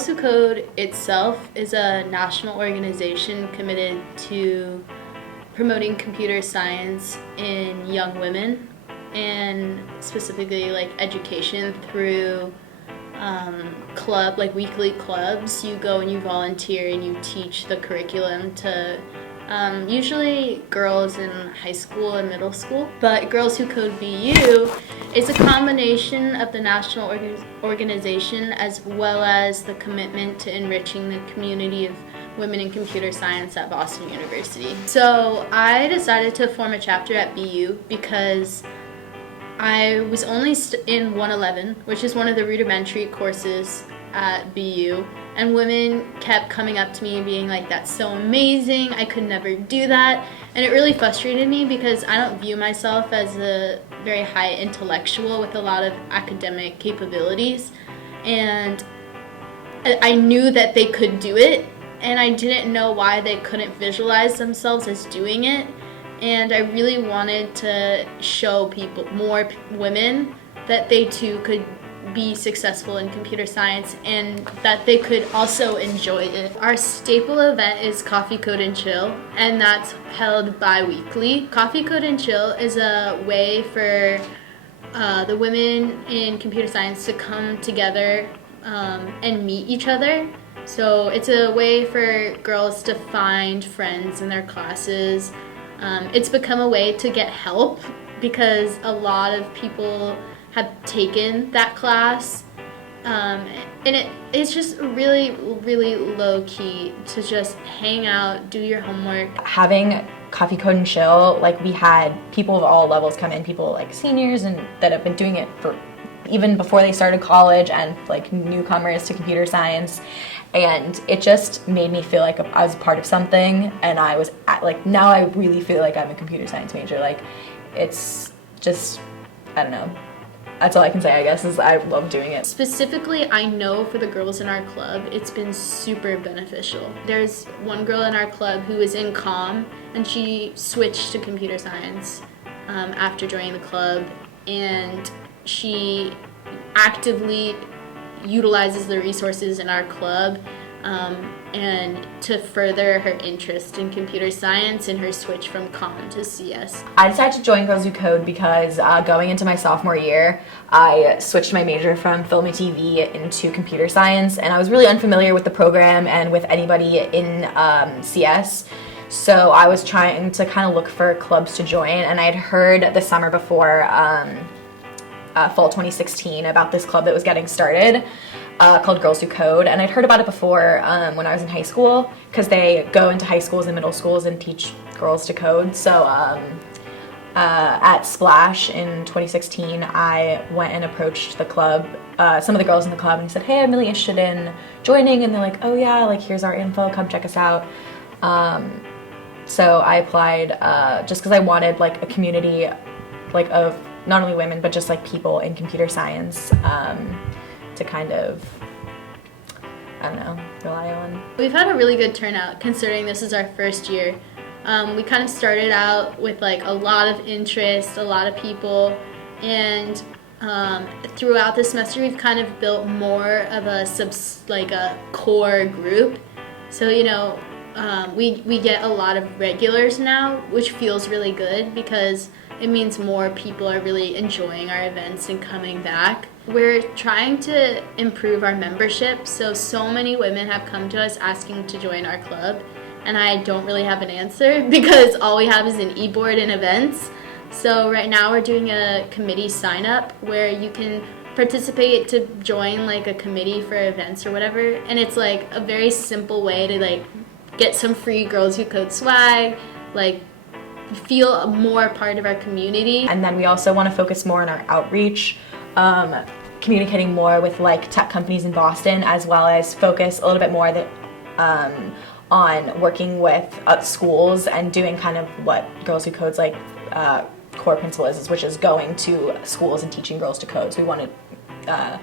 Girls Who Code itself is a national organization committed to promoting computer science in young women, and specifically like education through weekly clubs. You go and you volunteer and you teach the curriculum to usually girls in high school and middle school. But Girls Who Code BU is a combination of the national organization as well as the commitment to enriching the community of women in computer science at Boston University. So I decided to form a chapter at BU because I was only in 111, which is one of the rudimentary courses at BU, and women kept coming up to me and being like, that's so amazing, I could never do that. And it really frustrated me because I don't view myself as a very high intellectual with a lot of academic capabilities, and I knew that they could do it, and I didn't know why they couldn't visualize themselves as doing it. And I really wanted to show more women, that they too could be successful in computer science and that they could also enjoy it. Our staple event is Coffee, Code, and Chill, and that's held bi-weekly. Coffee, Code, and Chill is a way for the women in computer science to come together and meet each other. So it's a way for girls to find friends in their classes. It's become a way to get help because a lot of people have taken that class, and it's just really, really low key to just hang out, do your homework. Having Coffee, Code, and Chill, like we had people of all levels come in, people like seniors and that have been doing it for even before they started college, and like newcomers to computer science. And it just made me feel like I was part of something, and I was now I really feel like I'm a computer science major. Like, it's just, I don't know. That's all I can say, I guess, is I love doing it. Specifically, I know for the girls in our club, it's been super beneficial. There's one girl in our club who is in comm, and she switched to computer science after joining the club, and she actively utilizes the resources in our club and to further her interest in computer science and her switch from comm to CS. I decided to join Girls Who Code because going into my sophomore year, I switched my major from film and TV into computer science, and I was really unfamiliar with the program and with anybody in CS. So I was trying to kind of look for clubs to join, and I had heard the summer before fall 2016 about this club that was getting started called Girls Who Code, and I'd heard about it before when I was in high school, because they go into high schools and middle schools and teach girls to code. So at Splash in 2016, I went and approached the club, some of the girls in the club, and I said, hey, I'm really interested in joining, and they're like, oh yeah, like here's our info, come check us out. So I applied just because I wanted like a community like of not only women, but just like people in computer science to kind of, I don't know, rely on. We've had a really good turnout considering this is our first year. We kind of started out with like a lot of interest, a lot of people, and throughout the semester we've kind of built more of a core group. So, you know, we get a lot of regulars now, which feels really good because it means more people are really enjoying our events and coming back. We're trying to improve our membership, so many women have come to us asking to join our club, and I don't really have an answer because all we have is an e-board and events. So right now we're doing a committee sign up where you can participate to join like a committee for events or whatever, and it's like a very simple way to like get some free Girls Who Code swag, like feel more a part of our community. And then we also want to focus more on our outreach, communicating more with like tech companies in Boston, as well as focus a little bit more on working with schools and doing kind of what Girls Who Code's like core principle is, which is going to schools and teaching girls to code. So we want to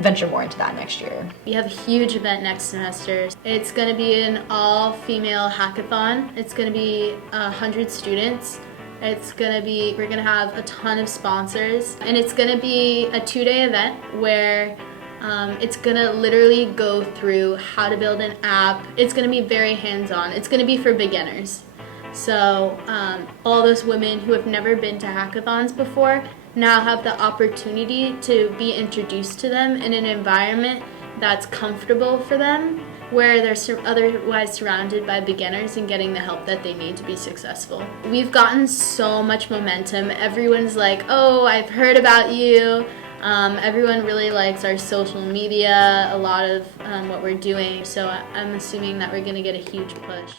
venture more into that next year. We have a huge event next semester. It's going to be an all-female hackathon. It's going to be 100 students. We're going to have a ton of sponsors, and it's going to be a 2-day event where It's gonna literally go through how to build an app. It's gonna be very hands-on. It's gonna be for beginners. So all those women who have never been to hackathons before now have the opportunity to be introduced to them in an environment that's comfortable for them, where they're otherwise surrounded by beginners and getting the help that they need to be successful. We've gotten so much momentum. Everyone's like, oh, I've heard about you. Everyone really likes our social media, a lot of what we're doing. So I'm assuming that we're going to get a huge push.